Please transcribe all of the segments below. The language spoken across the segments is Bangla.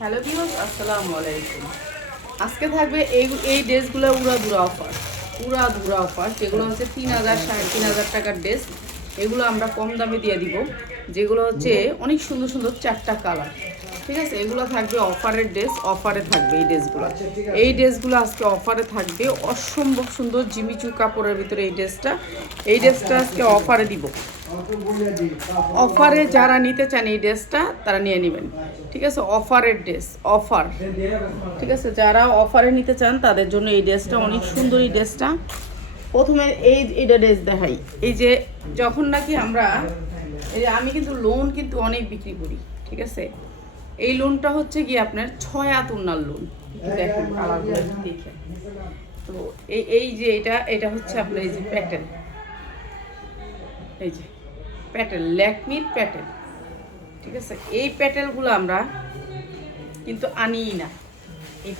হ্যালো ভিউয়ার্স, আসসালামু আলাইকুম। আজকে থাকবে এই ড্রেসগুলো উড়াধুরা অফার যেগুলো হচ্ছে 3,000 3,500 টাকার ড্রেস। এগুলো আমরা কম দামে দিয়ে দিব, যেগুলো হচ্ছে অনেক সুন্দর সুন্দর 4টা কালার। ঠিক আছে, এগুলো থাকবে অফারের ড্রেস, অফারে থাকবে এই ড্রেসগুলো আজকে অফারে থাকবে। অসম্ভব সুন্দর জিমিচু কাপড়ের ভিতরে এই ড্রেসটা আজকে অফারে দিব। অফারে যারা নিতে চান এই ড্রেসটা তারা নিয়ে নেবেন। ঠিক আছে, অফারের ড্রেস অফার। ঠিক আছে, যারা অফারে নিতে চান তাদের জন্য এই ড্রেসটা অনেক সুন্দর। এই ড্রেসটা প্রথমে এইটা ড্রেস দেখাই। এই যে যখন নাকি আমরা আমি কিন্তু লোন কিন্তু অনেক বিক্রি করি। ঠিক আছে, এই লোনটা হচ্ছে কি আপনার 6 হাত উন্নার লোন। দেখেন কালারগুলো দেখেন। তো এই যে এটা হচ্ছে আপনার এই যে প্যাটার্ন, এই যে প্যাটেল, ল্যাকমির প্যাটেল। ঠিক আছে, এই প্যাটেলগুলো আমরা কিন্তু আনিই না। এই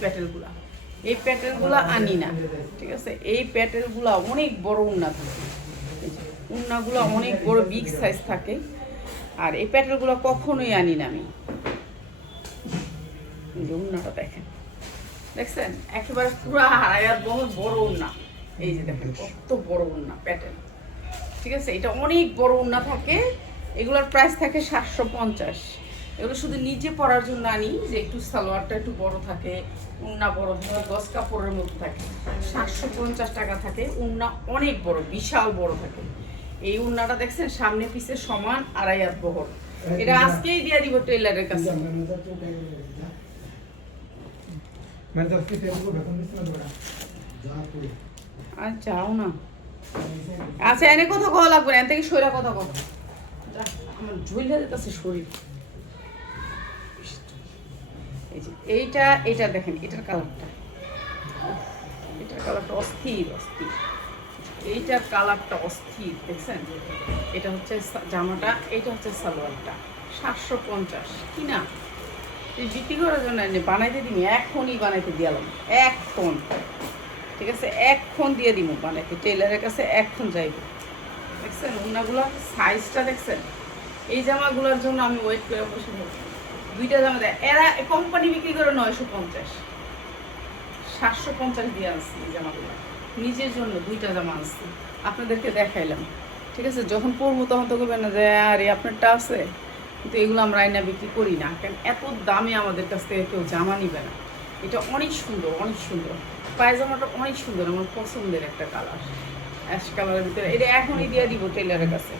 প্যাটেলগুলো আনি না। ঠিক আছে, এই প্যাটেলগুলো অনেক বড় উন্না থাকে। উন্নাগুলো অনেক বড় বিগ সাইজ থাকে। আর এই প্যাটেলগুলো কখনোই আনি না আমি। উন্নাটা দেখছেন একেবারে পুরো হারায়ার বড় উন্না। এই যে দেখেন কত বড় উন্না প্যাটেল। ঠিক আছে, এটা অনেক বড় উন্না থাকে। এগুলোর প্রাইস থাকে 750। এগুলো শুধু নিজে পরার জন্য আনি, যে একটু সালোয়ারটা একটু বড় থাকে, উন্না বড় থাকে, গস কাপড়ের মধ্যে থাকে। 750 টাকা থাকে। উন্না অনেক বড়, বিশাল বড় থাকে। এই উন্নাটা দেখছেন সামনে পিছে সমান 2.5 হাত বহর। এটা আজকেই দিয়ে দিব টেইলারের কাছে। আর যাও না। আচ্ছা, এনে কথা কওয়া লাগবে না, এন থেকে সইরা কথা কও। আমার ঝুইলা যেতেছে শরীর। এই যে এইটা দেখেন, এটার কালারটা অস্থির। এইটার কালারটা অস্থির, দেখছেন? এটা হচ্ছে জামাটা, এটা হচ্ছে সালোয়ারটা। 750 কি না? বিক্রি করার জন্য বানাইতে দিবি, এখনই বানাইতে দিলাম এখন। ঠিক আছে, এখন দিয়ে দিব বানাইতে, টেইলারের কাছে এখন যাইব। দেখছেন ওনাগুলো সাইজটা দেখছেন? এই জামাগুলোর জন্য আমি ওয়েট করে বসে বলছি। 2টা জামা দেয়, এরা কোম্পানি বিক্রি করে 950, 750 দিয়ে আনছি এই জামাগুলো। নিজের জন্য 2টা জামা আনছি, আপনাদেরকে দেখাইলাম। ঠিক আছে, যখন পরবো তখন তো করবেন না যে আরে আপনারটা আছে। কিন্তু এগুলো আমরা আইনা বিক্রি করি না, কারণ এত দামে আমাদের কাছ থেকে কেউ জামা নিবে না। এটা অনেক সুন্দর। পায়জামাটা অনেক সুন্দর, আমার পছন্দের একটা কালার, অ্যাশ কালারের ভিতরে। এটা এখনই দিয়ে দিব টেইলারের কাছে।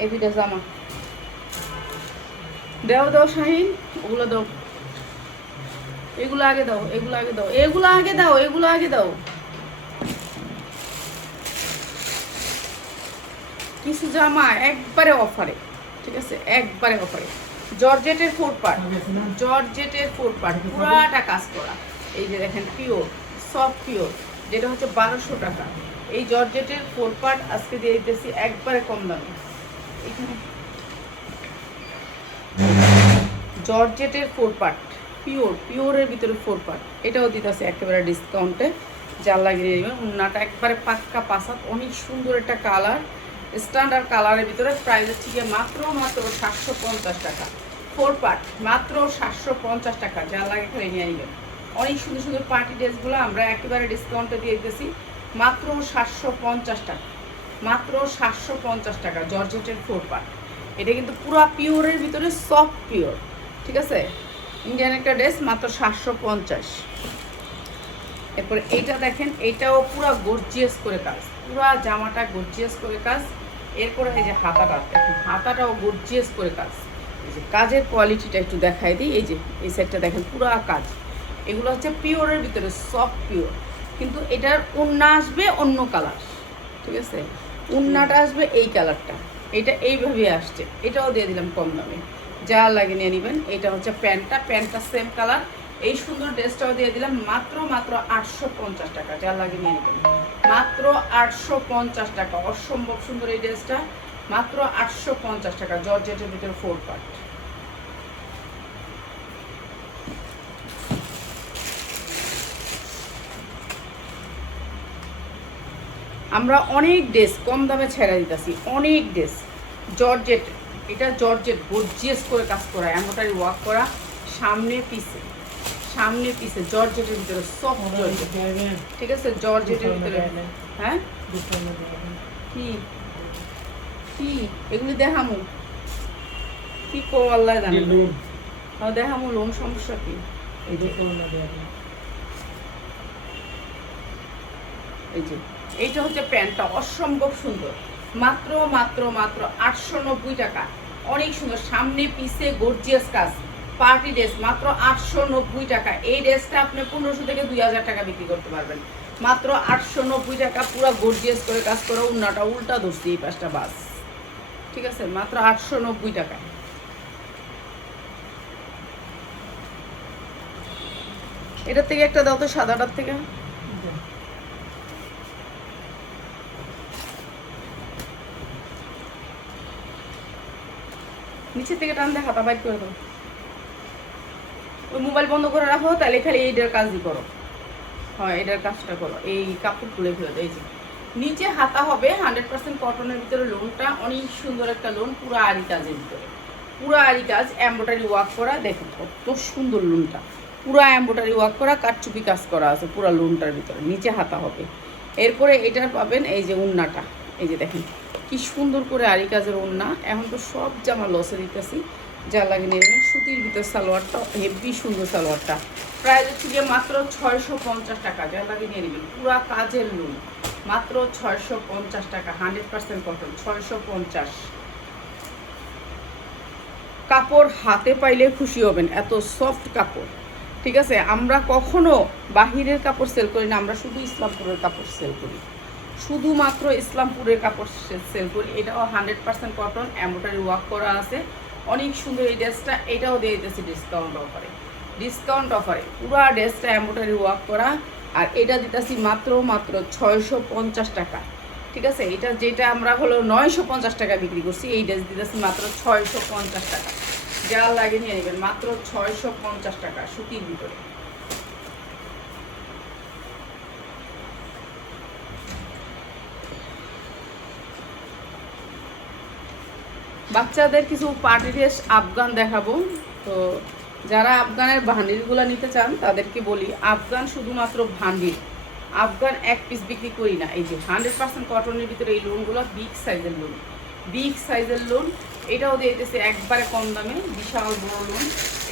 এই 2টা জামা দাও শাহিন, ওগুলো দাও। এগুলো আগে দাও। কিছু জামা একবারে অফারে। ঠিক আছে, একবারে অফারে। জর্জেটের 4 পার্ট, পুরাটা কাজ করা। এই যে দেখেন পিওর, সফট পিওর, যেটা হচ্ছে 1200 টাকা। এই জর্জেটের 4 পার্ট আজকে দিয়ে দিতেছি একবারে কম দামে। এখানে জর্জেটের 4 পার্ট, পিওরের ভিতরে 4 পার্ট, এটাও দিতেছে একেবারে ডিসকাউন্টে। জাল লাগিয়ে দেবেন। উন্নাটা একবারে পাক্কা পাসাত, অনেক সুন্দর একটা কালার, স্ট্যান্ডার্ড কালারের ভিতরে। প্রাইস হচ্ছে মাত্র 750 টাকা। 4 পার্ট মাত্র 750 টাকা। যা লাগে করে নিয়ে নেবেন। অনেক সুন্দর পার্টি ড্রেসগুলো আমরা একেবারে ডিসকাউন্টে দিয়ে দিতেছি মাত্র 750 টাকা। জর্জেটের 4 পার্ট। এটা কিন্তু পুরো পিওরের ভিতরে, সফট পিওর। ঠিক আছে, ইন্ডিয়ান একটা ড্রেস, মাত্র 750। এরপরে এইটা দেখেন, এইটাও পুরো গর্জিয়াস করে কাজ, পুরো জামাটা গর্জিয়াস করে কাজ। এরপরে এই যে হাতাটা দেখেন, হাতাটাও গর্জিয়াস করে কাজ। এই যে কাজের কোয়ালিটিটা একটু দেখাই দিই। এই যে এই সাইডটা দেখেন, পুরো কাজ। এগুলো হচ্ছে পিওরের ভিতরে, সফট পিওর। কিন্তু এটার উন্না আসবে অন্য কালার। ঠিক আছে, উন্নাটা আসবে এই কালারটা। এটা এইভাবে আসছে। এটাও দিয়ে দিলাম কম দামে, যা লাগে নিয়ে নেবেন। এটা হচ্ছে প্যান্টটা সেম কালার। এই সুন্দর ড্রেসটাও দিয়ে দিলাম মাত্র 850 টাকা। যা লাগে নিয়ে নেবেন, মাত্র 850 টাকা। অসম্ভব সুন্দর এই ড্রেসটা, মাত্র 850 টাকা। জর্জেটের ভিতরে 4 পার্ট। আমরা অনেক ড্রেস কম দামে ছেড়ে দিতেছি, অনেক ড্রেস। জর্জেট এটা জর্জেট গর্জিয়াস করে কাজ করা, এমব্রয়ডারি ওয়ার্ক করা, সামনে পিছে জর্জেটের ভিতরে সফট জর্জেট, ঠিক আছে, জর্জেটের ভিতরে। হ্যাঁ কি কি এগুলি দেখামু কি কো আল্লাহ জানে, দেখামু লোন সমস্যা কি। এই যে এইটা হচ্ছে প্যান্টটা, অসম্ভব সুন্দর, মাত্র মাত্র মাত্র 890 টাকা, অনেক সুন্দর, সামনে পিছে গর্জিয়াস কাজ, পার্টি ড্রেস, মাত্র 890 টাকা। এই ড্রেসটা আপনি 1500 থেকে 2000 টাকা বিক্রি করতে পারবেন, মাত্র 890 টাকা, পুরো গর্জিয়াস করে কাজ করা, উন্নাটা উল্টা ধরছি এই পাশটা বাস, ঠিক আছে, মাত্র 890 টাকা। এটার থেকে একটা দাও তো, সাদাটার থেকে। নিচের থেকে টান দিয়ে হাতা বাইট করে দাও, ওই মোবাইল বন্ধ করে রাখো, তাহলে খালি এইটার কাজই করো। হয় এটার কাজটা করো, এই কাপড় তুলে ফেলে এই যে নিচে হাতা হবে 100% কটনের ভিতরে, লোনটা অনেক সুন্দর একটা লোন, পুরো আরি কাজের ভিতরে, পুরো আরি কাজ, এমব্রয়ডারি ওয়ার্ক করা, দেখো কত সুন্দর লোনটা, পুরো এমব্রয়ডারি ওয়ার্ক করা, কাটচুপি কাজ করা আছে পুরো লোনটার ভিতরে, নিচে হাতা হবে। এরপরে এটার পাবেন এই যে উন্নাটা, এই যে দেখেন কি সুন্দর করে আরি কাজের ওন্না। এখন তো সব জামা লসে দিতেছি, যা লাগে নিয়ে নেবেন। সুতির ভিতর সালোয়ারটা হেভি সুন্দর, সালোয়ারটা প্রাইস হচ্ছে গিয়ে মাত্র 650 টাকা, যা লাগে নিয়ে নেবেন, পুরা কাজের লোন, মাত্র 650 টাকা, 100% কটন, 650। কাপড় হাতে পাইলে খুশি হবেন, এত সফট কাপড়, ঠিক আছে। আমরা কখনো বাহিরের কাপড় সেল করি না, আমরা শুধু ইসলামপুরের কাপড় সেল করি, শুধুমাত্র ইসলামপুরের কাপড় সেল করি। এটাও 100% কটন, এমব্রয়ডারি ওয়ার্ক করা আছে, অনেক সুন্দর এই ড্রেসটা। এটাও দিয়ে দিতেছি ডিসকাউন্ট অফারে, পুরো ড্রেসটা এমব্রয়ডারি ওয়ার্ক করা, আর এটা দিতেছি মাত্র 650 টাকা, ঠিক আছে। এটা যেটা আমরা হলো 950 টাকা বিক্রি করছি, এই ড্রেস দিতেছি মাত্র 650 টাকা, যা লাগে নিয়ে নেবেন, মাত্র 650 টাকা, সুতির ভিতরে। বাচ্চাদের কিছু পার্টি ড্রেস আফগান দেখাবো। তো যারা আফগানের ভান্ডিলগুলো নিতে চান তাদেরকে বলি, আফগান শুধুমাত্র ভান্ডিল, আফগান এক পিস বিক্রি করি না। এই যে 100% কটনের ভিতরে এই লোনগুলো বিগ সাইজের লোন, এটাও দিয়ে দিতেছে একবারে কম দামে, বিশাল বড় লোন,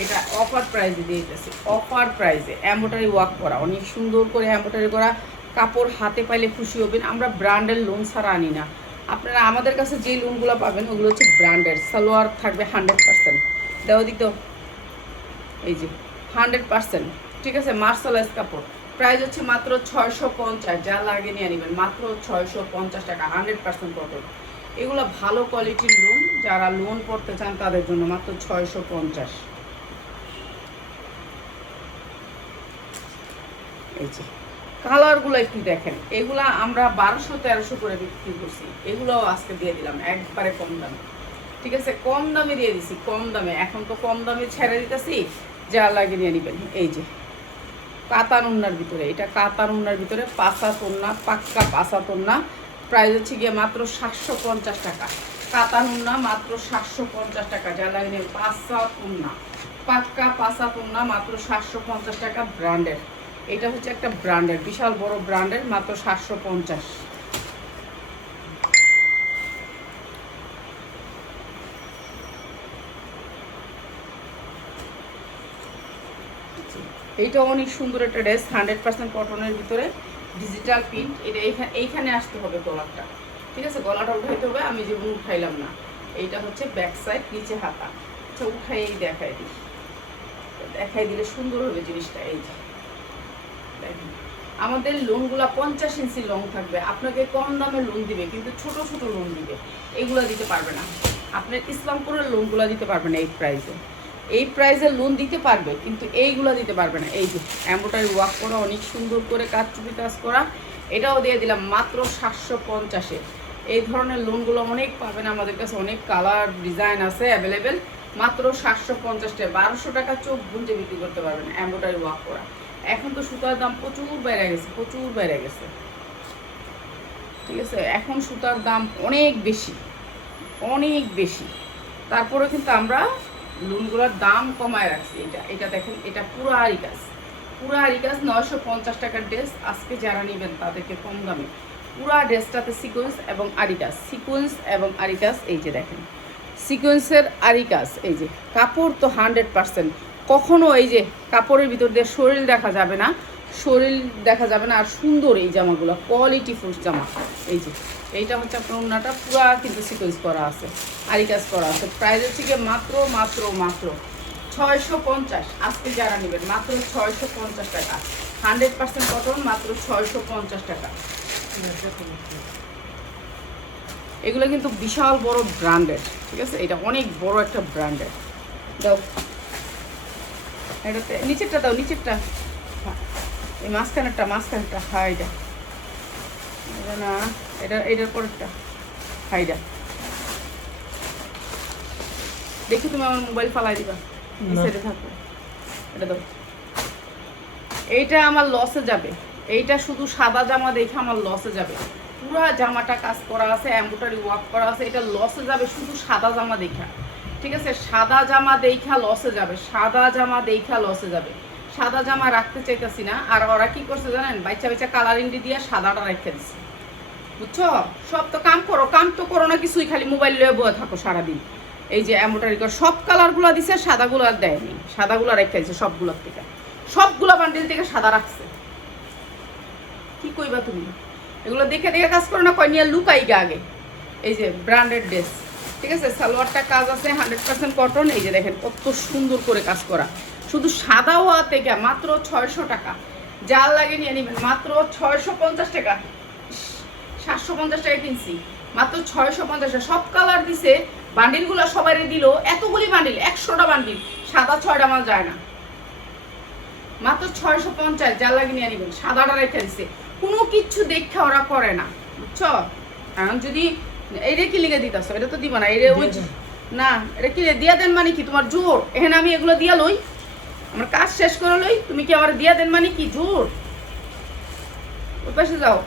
এটা অফার প্রাইসে দিয়ে দিতেছে, অফার প্রাইসে, এমব্রয়ডারি ওয়ার্ক করা, অনেক সুন্দর করে এমব্রয়ডারি করা, কাপড় হাতে পাইলে খুশি হবেন। আমরা ব্র্যান্ডের লোন ছাড়া আনি না, আপনারা আমাদের কাছে যে লোনগুলো পাবেন ওগুলো হচ্ছে ব্র্যান্ডের, সালোয়ার থাকবে 100%, দেওয়া দিত এই যে 100%, ঠিক আছে, মার্শালাইজ কাপড়, প্রাইস হচ্ছে মাত্র 650, যা লাগে নিয়ে নেবেন, মাত্র 650 টাকা, 100% কটন। এগুলো ভালো কোয়ালিটির লোন, যারা লোন করতে চান তাদের জন্য মাত্র 650। এই যে কালারগুলো একটু দেখেন, এগুলা আমরা 1200-1300 করে বিক্রি করছি, এগুলোও আজকে দিয়ে দিলাম একবারে কম দামে, ঠিক আছে, কম দামে দিয়ে দিছি, কম দামে, এখন তো কম দামে ছেড়ে দিতেছি, যা লাগে নিয়ে নেবেন। এই যে কাতান উন্নার ভিতরে, এটা কাতান উন্নার ভিতরে পাঁচাত উন্না, পাক্কা পাঁচাত উন্না, প্রাইস হচ্ছে গিয়ে মাত্র 750 টাকা, কাতান উন্না মাত্র 750 টাকা, যা লাগে নেবেন, পাঁচাত উন্না, পাক্কা পাঁচাত উন্না, মাত্র 750 টাকা, ব্র্যান্ডের, এটা হচ্ছে একটা ব্র্যান্ডের, বিশাল বড় ব্র্যান্ডের, মাত্র 750। এইটা অনেক সুন্দর একটা ড্রেস, 100% কটনের ভিতরে, ডিজিটাল প্রিন্ট, এটা এইখানে আসতে হবে গলাটা, ঠিক আছে, গলাটা উঠাইতে হবে, আমি যেমন উঠাইলাম না। এইটা হচ্ছে ব্যাক সাইড, নিচে হাতা, আচ্ছা উঠাই দেখাই দিলে সুন্দর হবে জিনিসটা। এই যে দেখেন, আমাদের লোনগুলা 50 ইঞ্চি লং থাকবে, আপনাকে কম দামে লোন দিবে, কিন্তু ছোট ছোট লোন দিবে, এইগুলা দিতে পারবে না, আপনার ইসলামপুরের লোনগুলা দিতে পারবে না এই প্রাইসে লোন দিতে পারবে, কিন্তু এইগুলা দিতে পারবে না। এই যে এমব্রয়ডারি ওয়ার্ক করা, অনেক সুন্দর করে কাটচুপি কাজ করা, এটাও দিয়ে দিলাম মাত্র 750-এ। এই ধরনের লোনগুলো অনেক পাবেন আমাদের কাছে, অনেক কালার ডিজাইন আছে অ্যাভেলেবেল, মাত্র 750-টায় 1200 টাকা চোখ বুঝে বিক্রি করতে পারবেন, এমব্রয়ডারি ওয়ার্ক করা। এখন তো সুতার দাম প্রচুর বেড়ে গেছে, ঠিক আছে, এখন সুতার দাম অনেক বেশি, তারপরে কিন্তু আমরা লুনগুলোর দাম কমায় রাখছি। এটা দেখেন, এটা পুরো আরি কাজ, পুরো আরি কাজ 950 টাকার ড্রেস। আজকে যারা নেবেন তাদেরকে কম দামে পুরা ড্রেসটাতে সিকোয়েন্স এবং আরি কাজ, সিকোয়েন্স এবং আরি কাজ। এই যে দেখেন সিকোয়েন্সের আরি কাজ। এই যে কাপড় তো 100%, কখনো এই যে কাপড়ের ভিতর দিয়ে শরীর দেখা যাবে না, শরীর দেখা যাবে না। আর সুন্দর এই জামাগুলো, কোয়ালিটি ফুল জামা। এই যে এইটা হচ্ছে আপনার ওড়নাটা পুরা কিন্তু সিকোয়েন্স করা আছে, আরি কাজ করা আছে। প্রাইস হচ্ছে গিয়ে মাত্র মাত্র মাত্র 650। আজকে যারা নেবেন মাত্র 650 টাকা, 100% কটন, মাত্র 650 টাকা। এগুলো কিন্তু বিশাল বড় ব্র্যান্ডের, ঠিক আছে, এটা অনেক বড় একটা ব্র্যান্ডের। দাও এটাতে নিচেরটা দাও, নিচেরটা, এই মাঝখানেরটা, মাঝখানেরটা। হ্যাঁ এটা না, এটার পরেরটা। হ্যাঁ এটা দেখি, তুমি আমার মোবাইল ফালাই দিবা, সেটা থাকো। এটা দাও, এইটা আমার লসে যাবে, এইটা শুধু সাদা জামা দেখে আমার লসে যাবে। পুরা জামাটা কাজ করা আছে, এমব্রয়ডারি ওয়ার্ক করা আছে, এটা লসে যাবে শুধু সাদা জামা দেখা, ঠিক আছে। সাদা জামা দেখা লসে যাবে, সাদা জামা দেখা লসে যাবে। সাদা জামা রাখতে চাইতেছি না। আর ওরা কি করছে জানেন, বাইচা বাইচা কালারিং দিয়ে সাদাটা রেখে দিচ্ছে, বুঝছো। সব তো কাম করো, কাম তো করো না কিছুই, খালি মোবাইল লয়ে বয়ে থাকো সারাদিন। এই যে এমব্রয়ডারি করে সব কালারগুলো দিছে, সাদাগুলো আর দেয়নি, সাদাগুলো রেখে দিচ্ছে সবগুলোর থেকে, সবগুলো বান্ডিল থেকে সাদা রাখছে। কি কইবা তুমি, এগুলো দেখে দেখে কাজ করো না, কয় নিয়ে লুকাই গা আগে। এই যে ব্র্যান্ডেড ড্রেস, ঠিক আছে, সালোয়ারটা কাজ আছে 100% কটন। এই যে দেখেন কত সুন্দর করে কাজ করা, শুধু সাদা ওয়া থেকে মাত্র 600 টাকা। যার লাগে নিয়ে নেবেন মাত্র 650 টাকা। 750 টাকা কিনছি, মাত্র 650 টাকা। সব কালার দিছে, বান্ডিলগুলো সবাই দিল, এতগুলি বান্ডিল, 100টা বান্ডিল, সাদা 6টা মাল যায় না, মাত্র 650। যার লাগে নিয়ে নেবেন, সাদাটা রেখে দিছে, কোনো কিচ্ছু দেখা ওরা করে না, বুঝছো। এখন যদি এইটা কি লিখে দিতেছ, এটা তো দিবা না, এটা ওই না, এটা কি দিয়া দেন মানে কি তোমার জোর? এখানে আমি এগুলো দিয়া লই, আমার কাজ শেষ করে লই, তুমি কি আমার দিয়া দেন মানে কি জোর? ওই পাশে যাও,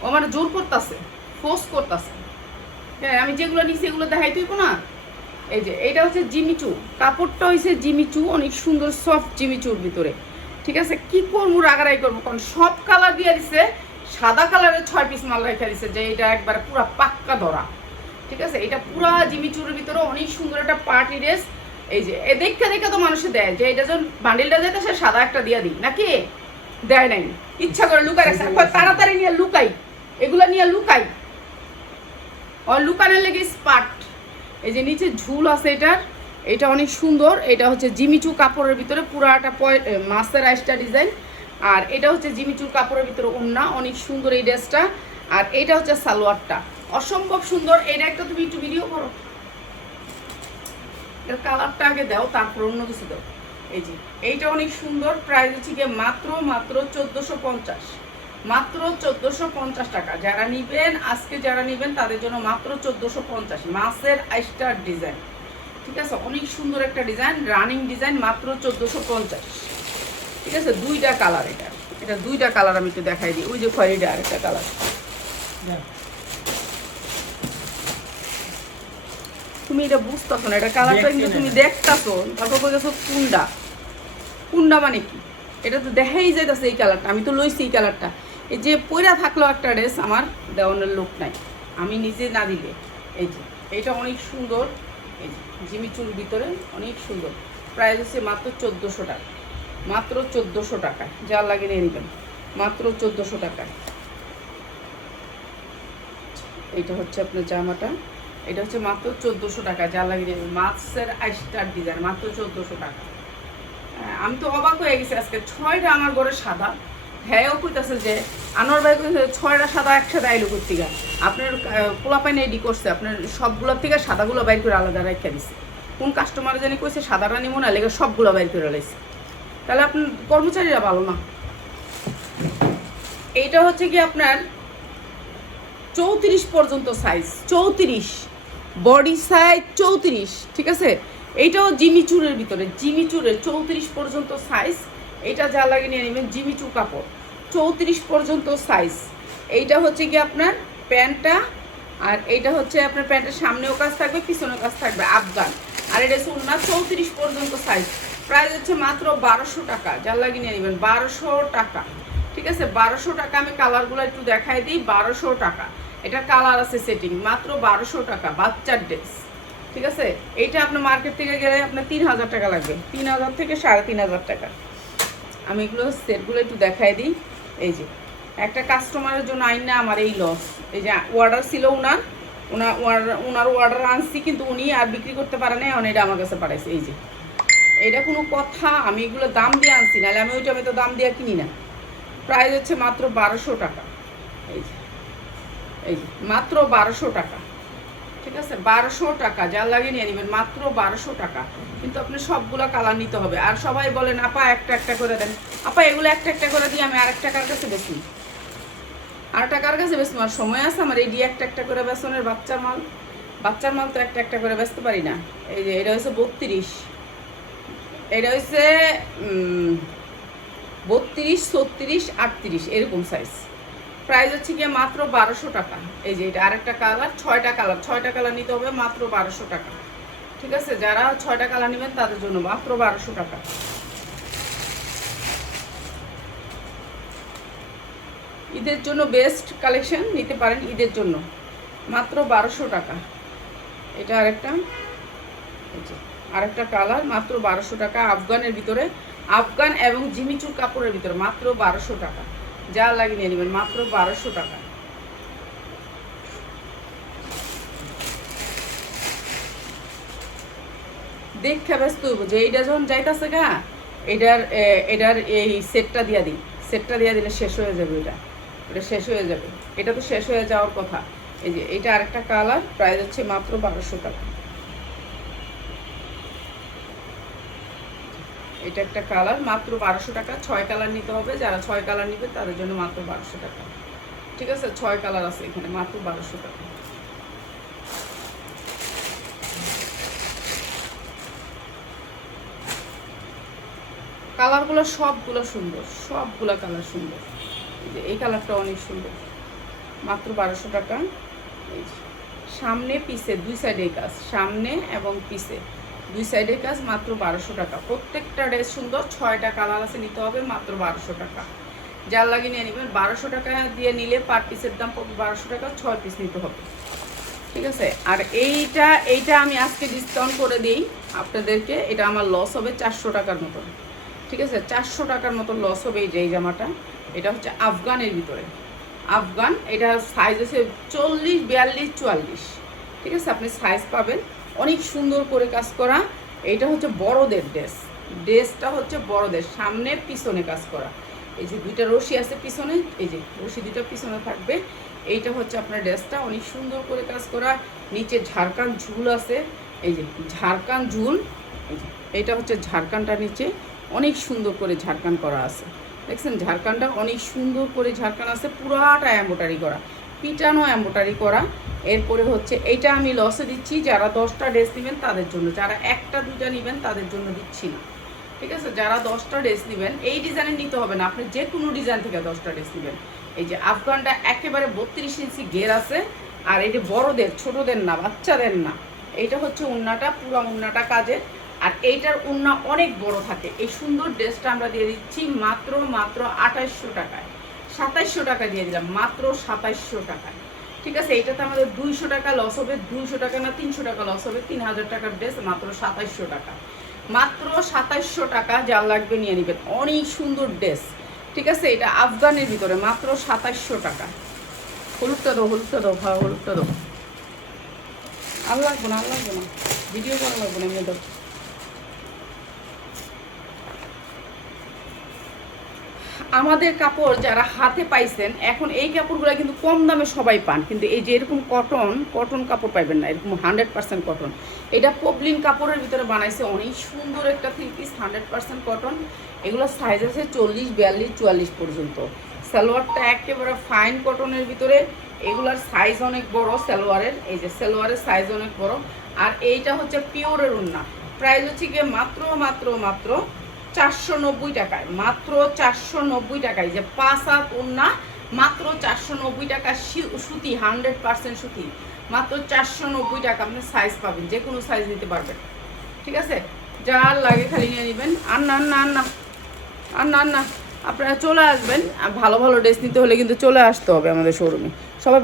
ও আমার জোর করতেছে, ফোর্স করতেছে। হ্যাঁ, আমি যেগুলো নিচ্ছি এগুলো দেখাই তুই না। এই যে এইটা হচ্ছে জিমিচু, কাপড়টা হয়েছে জিমিচু, অনেক সুন্দর সফট জিমিচুর ভিতরে, ঠিক আছে। কি করবো, রাগারাই করবো, কারণ সব কালার দিয়ে দিছে, সাদা কালারের 6 পিস মাল রেখে দিছে, যে এটা একবার পুরা পাক্কা ধরা, ঠিক আছে। এটা পুরা জিমিচুরের ভিতরে অনেক সুন্দর একটা পার্টি ড্রেস। এই যে দেখে দেখে তো মানুষে দেয় যে এটা যখন বান্ডিলটা যেতে সে সাদা একটা দিয়ে দিই, নাকি দেয় নাই, ইচ্ছা করে লুকাই রাখছে, তাড়াতাড়ি নিয়ে লুকাই, এগুলা নিয়ে লুকাই, লুকানোর লেগে স্পার্ট। এই যে নিচে ঝুল আছে এটার, এটা অনেক সুন্দর। এটা হচ্ছে জিমিচু কাপড়ের ভিতরে পুরাটা মাছের আইসটা ডিজাইন। আর এটা হচ্ছে জিমিচুর কাপড়ের ভিতরে ওড়না, অনেক সুন্দর এই ড্রেসটা। আর এটা হচ্ছে সালোয়ারটা, অসম্ভব সুন্দর। এটা একটা তুমি একটু ভিডিও করো, এর কালারটা আগে দাও, তারপর অন্য কিছু দাও। এই যে এইটা অনেক সুন্দর। প্রাইস হচ্ছে গিয়ে মাত্র মাত্র 1450, মাত্র 1450 টাকা। যারা নিবেন আজকে, যারা নিবেন তাদের জন্য মাত্র 1450। মাছের আইস্টার ডিজাইন, ঠিক আছে, অনেক সুন্দর একটা ডিজাইন, রানিং ডিজাইন, মাত্র 1450, ঠিক আছে। দুইটা কালার, এটা দুইটা কালার আমি একটু দেখাই দিই। ওই যে খয়েরিটা আরেকটা কালার, তুমি এটা বুঝতেছো না, এটা কালারটা কিন্তু তুমি দেখতেছো, তারপর বলতেছো কুন্ডা, কুন্ডা মানে কি? এটা তো দেখাই যাইতেছে এই কালারটা, আমি তো লইছি এই কালারটা। এই যে পয়রা থাকলো একটা ড্রেস, আমার দেওয়ানোর লোক নাই, আমি নিজে না দিলে। এই যে এইটা অনেক সুন্দর, এই যে জিমিচুর ভিতরে অনেক সুন্দর। প্রাইস হচ্ছে মাত্র 1400 টাকা, মাত্র 1400 টাকায়। যা লাগে নিয়ে নেবেন, মাত্র 1400 টাকায়। এইটা হচ্ছে আপনার জামাটা, এটা হচ্ছে মাত্র 1400 টাকা। যা লাগে নিয়ে নেবেন, মাছের আইস্টার ডিজাইন, মাত্র 1400 টাকা। আমি তো অবাক হয়ে গেছি, আজকে 6টা আমার ঘরে সাদা। হ্যাঁ, ও কইতাছে যে আনোয়ার ভাই কইছে 6টা সাদা একসাথে আইলো করতিকা, আপনার পোলাপাইনে এডি করছে, আপনার সবগুলোর থেকে সাদাগুলো বাইর করে আলাদা রেখে দিছে। কোন কাস্টমার জানি কইছে সাদাটা নিমো না, লেগে সবগুলো বাইর করে লাইছে। তাহলে আপনার কর্মচারীরা ভালো না। এইটা হচ্ছে কি আপনার 34 পর্যন্ত সাইজ, 34 বডি সাইজ 34, ঠিক আছে। এইটাও জিমিচুরের ভিতরে, জিমিচুরের 34 পর্যন্ত সাইজ। এইটা যা লাগে নিয়ে নেবেন, জিমিচু কাপড় 34 পর্যন্ত সাইজ। এইটা হচ্ছে কি আপনার প্যান্টটা, আর এইটা হচ্ছে আপনার প্যান্টের সামনেও কাজ থাকবে, পিছনেও কাজ থাকবে, আফগান। আর এটা হচ্ছে ওনার 34 পর্যন্ত সাইজ। প্রাইস হচ্ছে মাত্র 1200 টাকা, যার লাগিয়ে নিয়ে নেবেন 1200 টাকা। ঠিক আছে, 1200 টাকা। আমি কালারগুলো একটু দেখাই দিই। 1200 টাকা, এটা কালার আছে সেটিং, মাত্র 1200 টাকা, বাচ্চার ড্রেস। ঠিক আছে, এইটা আপনার মার্কেট থেকে গেলে আপনার 3000 টাকা লাগবে, 3000 থেকে 3500 টাকা। আমি এগুলো সেটগুলো একটু দেখাই দিই। এই যে একটা কাস্টমারের জন্য আইন না আমার এই লস। এই যে অর্ডার ছিল ওনার অর্ডার আনছি, কিন্তু উনি আর বিক্রি করতে পারে না, এটা আমার কাছে পাঠাইছে। এই যে এটা কোনো কথা, আমি এগুলো দাম দিয়ে আনছি, নাহলে আমি ওইটা আমি তো দাম দিয়ে কিনি না। প্রাইস হচ্ছে মাত্র 1200 টাকা। এই যে মাত্র 1200 টাকা। ঠিক আছে, 1200 টাকা, যার লাগে নিয়ে নেবেন, মাত্র 1200 টাকা। কিন্তু আপনি সবগুলো কালার নিতে হবে। আর সবাই বলেন আপা একটা একটা করে দেন। আপা এগুলো একটা একটা করে দিয়ে আমি আরেকটা কার কাছে বেশি, আর টাকার কাছে বেশি আমার সময় আছে? আমার এই দিয়ে একটা একটা করে বেসনের বাচ্চার মাল তো একটা একটা করে বেচতে পারি না। এই যে এটা হচ্ছে 32, এটা হচ্ছে 32, 36, 38 এরকম সাইজ। প্রাইস হচ্ছে গিয়ে মাত্র 1200 টাকা। এই যে এটা আরেকটা কালার, 6টা কালার নিতে হবে, মাত্র 1200 টাকা। ঠিক আছে, যারা 6টা কালার নেবেন তাদের জন্য মাত্র 1200 টাকা। ঈদের জন্য বেস্ট কালেকশন নিতে পারেন, ঈদের জন্য মাত্র 1200 টাকা। এটা আরেকটা কালার, মাত্র 1200 টাকা, আফগানের ভিতরে, আফগান এবং জিমিচুর কাপড়ের ভিতরে, মাত্র 1200 টাকা। যা লাগিয়ে নিয়ে নেবেন, মাত্র 1200 টাকা। দেখে ব্যস্ত হইব যে এইটা যখন যাইতেছে গা, এটার এই সেটটা দিয়া দিই, সেটটা দিয়া দিলে শেষ হয়ে যাবে। এটা শেষ হয়ে যাবে, এটা তো শেষ হয়ে যাওয়ার কথা। এই যে এটা আরেকটা কালার, প্রাইস হচ্ছে মাত্র 1200 টাকা। এটা একটা কালার, মাত্র 1200 টাকা। 6 কালার নিতে হবে, যারা 6 কালার নিবে তাদের জন্য মাত্র 1200 টাকা। ঠিক আছে, 6 কালার আছে এখানে, মাত্র 1200 টাকা। কালারগুলো সবগুলো সুন্দর, সবগুলো কালার সুন্দর। এই কালারটা অনেক সুন্দর, মাত্র 1200 টাকা। এই সামনে পিছে দুই সাইডে কাজ, সামনে এবং পিছে দুই সাইডে কাজ, মাত্র 1200 টাকা। প্রত্যেকটা ড্রেস সুন্দর, 6টা কালার আছে, নিতে হবে মাত্র 1200 টাকা। যার লাগিয়ে নিয়ে নেবেন, 1200 টাকা দিয়ে নিলে পার পিসের দাম পড়বে 1200 টাকা, 6 পিস নিতে হবে। ঠিক আছে, আর এইটা আমি আজকে ডিসকাউন্ট করে দিই আপনাদেরকে। এটা আমার লস হবে 400 টাকার মতন। ঠিক আছে, 400 টাকার মতো লস হবে এই জামাটা। এটা হচ্ছে আফগানের ভিতরে, আফগান। এটা সাইজ আছে 40, 42, 44। ঠিক আছে, আপনি সাইজ পাবেন, অনেক সুন্দর করে কাজ করা। এইটা হচ্ছে বড়দের ড্রেসটা হচ্ছে বড়দের, সামনে পিছনে কাজ করা। এই যে দুইটা রশি আছে পিছনে, এই যে রশি দুইটা পিছনে থাকবে। এইটা হচ্ছে আপনার ড্রেসটা, অনেক সুন্দর করে কাজ করা। নিচে ঝাড়খান ঝুল আছে, এই যে ঝাড়খান ঝুল। এইটা হচ্ছে ঝাড়খানটা, নিচে অনেক সুন্দর করে ঝাড়খান করা আছে। দেখছেন ঝাড়খানটা অনেক সুন্দর করে ঝাড়খান আছে, পুরাটা এম্বোটারি করা, পিটানো এম্বোটারি করা। এরপরে হচ্ছে এইটা আমি লসে দিচ্ছি, যারা 10টা ড্রেস নেবেন তাদের জন্য, যারা 1টা 2টা নেবেন তাদের জন্য দিচ্ছি না। ঠিক আছে, যারা 10টা ড্রেস নেবেন, এই ডিজাইনের নিতে হবে না, আপনি যে কোনো ডিজাইন থেকে 10টা ড্রেস নেবেন। এই যে আফগানটা একেবারে 32 ইঞ্চি ঘের আছে। আর এই যে বড়দের, ছোটদের না, বাচ্চাদের না। এইটা হচ্ছে উন্নাটা, পুরো উন্নাটা কাজের। আর এইটার উন্না অনেক বড় থাকে। এই সুন্দর ড্রেসটা আমরা দিয়ে দিচ্ছি মাত্র 2800 টাকায়, 2700 টাকা দিয়ে দিলাম, মাত্র 2700 টাকায়। ঠিক আছে, এইটাতে আমাদের 200 টাকা লস হবে, 200 টাকা না 300 টাকা লস হবে। 3000 টাকার ড্রেস মাত্র 2700 টাকা, মাত্র 2700 টাকা। যার লাগবে নিয়ে নেবেন, অনেক সুন্দর ড্রেস। ঠিক আছে, এটা আফগানের ভিতরে, মাত্র 2700 টাকা। হলুদটা দাও, হলুদটা দাও। আর লাগবো না, ভিডিও করা লাগবো না, এমনি দাও। আমাদের কাপড় যারা হাতে পাইছেন, এখন এই কাপড়গুলো কিন্তু কম দামে সবাই পান, কিন্তু এই যে এরকম কটন কাপড় পাইবেন না, এরকম 100% কটন। এটা পবলিন কাপড়ের ভিতরে বানাইছে, অনেক সুন্দর একটা 3 পিস, 100% কটন। এগুলো সাইজ আছে 40, 42, 44 পর্যন্ত। সালোয়ারটা একেবারে ফাইন কটনের ভিতরে, এগুলার সাইজ অনেক বড় সালোয়ারের। এই যে সালোয়ারের সাইজ অনেক বড়। আর এইটা হচ্ছে পিওরের ওড়না, প্রাইস হচ্ছে গিয়ে মাত্র 490 টাকায়, মাত্র 490 টাকায়। যে 5 হাত ওড়না, মাত্র 490 টাকা সুতি, 100% সুতি, মাত্র 490 টাকা আপনি সাইজ পাবেন, যে কোনো সাইজ নিতে পারবেন। ঠিক আছে, যার লাগে খালি নিয়ে নেবেন। আর না না না আর না না, আপনারা চলে আসবেন। ভালো ভালো ড্রেস নিতে হলে কিন্তু চলে আসতে হবে আমাদের শোরুমে। সবাই